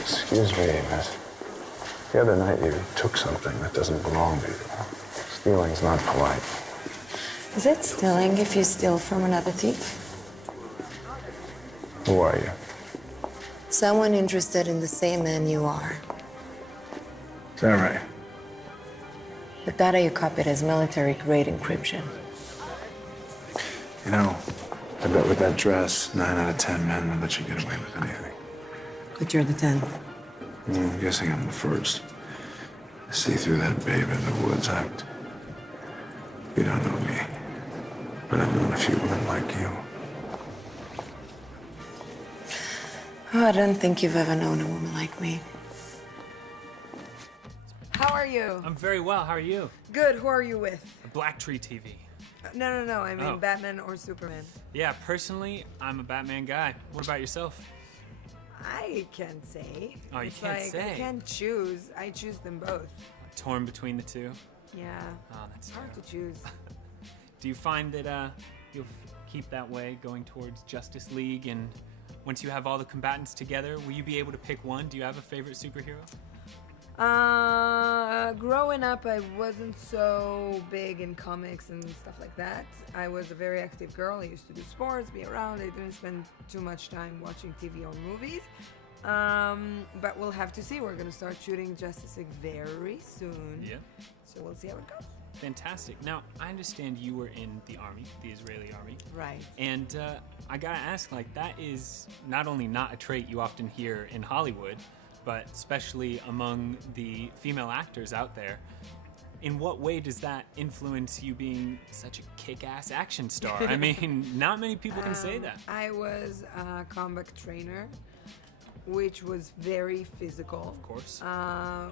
Excuse me, miss. The other night you took something that doesn't belong to you. Stealing's not polite. Is it stealing if you steal from another thief? Who are you? Someone interested in the same man you are. Is that right? The data you copied is military-grade encryption. You know, I bet with that dress, 9 out of 10 men would let you get away with anything. But you're the 10th. I'm guessing I'm the first. I see through that babe in the woods act. You don't know me, but I've known a few women like you. Oh, I don't think you've ever known a woman like me. How are you? I'm very well. How are you? Good. Who are you with? Black Tree TV. No. I mean Oh. Batman or Superman. Yeah, personally, I'm a Batman guy. What about yourself? I can't say. Oh, you It's can't like, say. I can't choose. I choose them both. Torn between the two? Yeah. Oh, that's It's hard terrible. to choose. Do you find that you'll keep that way going towards Justice League, and once you have all the combatants together, will you be able to pick one? Do you have a favorite superhero? Growing up, I wasn't so big in comics and stuff like that. I was a very active girl. I used to do sports, be around. I didn't spend too much time watching TV or movies. But we'll have to see. We're gonna start shooting Justice League very soon. Yeah. So we'll see how it goes. Fantastic. Now, I understand you were in the army, the Israeli army. Right. And I gotta ask, like, that is not only not a trait you often hear in Hollywood, but especially among the female actors out there. In what way does that influence you being such a kick-ass action star? I mean, not many people can say that. I was a combat trainer, which was very physical. Of course.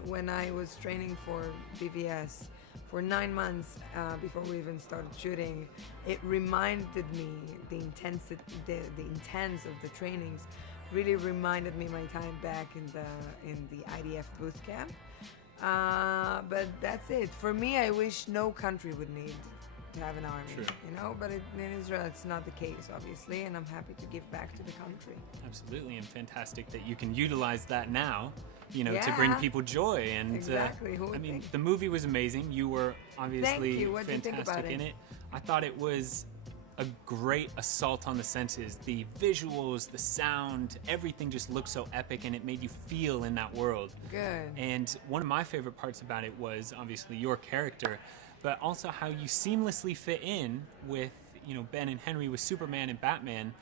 When I was training for BVS for 9 months before we even started shooting, it reminded me the intense of the trainings. Really reminded me my time back in the IDF boot camp. But that's it. For me, I wish no country would need to have an army. True. You know, but in Israel, it's not the case, obviously, and I'm happy to give back to the country. Absolutely, and fantastic that you can utilize that now, you know, to bring Yeah. people joy. And Exactly. Who would I mean, think? the movie was amazing. You were obviously you. What did you think fantastic about in it? it. I thought it was a great assault on the senses. The visuals, the sound, everything just looked so epic, and it made you feel in that world. Good. And one of my favorite parts about it was obviously your character, but also how you seamlessly fit in with, you know, Ben and Henry with Superman and Batman.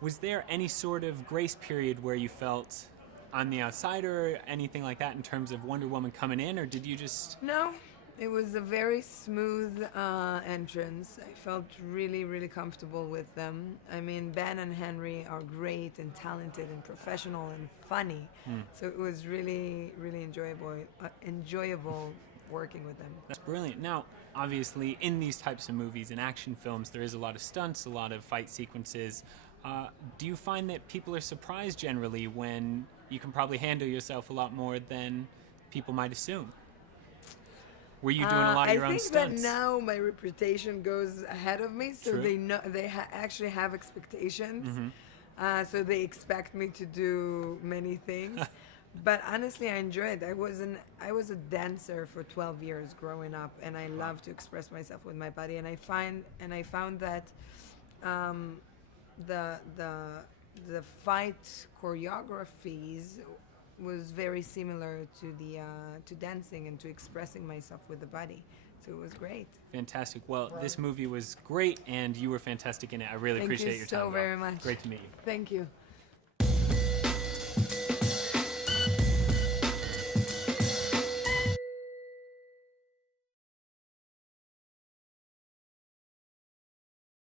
Was there any sort of grace period where you felt on the outsider or anything like that in terms of Wonder Woman coming in, or did you just... No, it was a very smooth entrance. I felt really, really comfortable with them. I mean, Ben and Henry are great and talented and professional and funny. So it was really, really enjoyable working with them. That's brilliant. Now, obviously, in these types of movies, in action films, there is a lot of stunts, a lot of fight sequences. Do you find that people are surprised generally when you can probably handle yourself a lot more than people might assume? Were you doing a lot of your own stunts? I think that now my reputation goes ahead of me, so True. they know actually have expectations. So they expect me to do many things. But honestly, I enjoy it. I was a dancer for 12 years growing up, and I love to express myself with my body. And I found that the fight choreographies was very similar to dancing and to expressing myself with the body. So it was great. Fantastic. Well, this movie was great, and you were fantastic in it. I really Thank appreciate you your so time. Val. very much. Great to meet you. Thank you.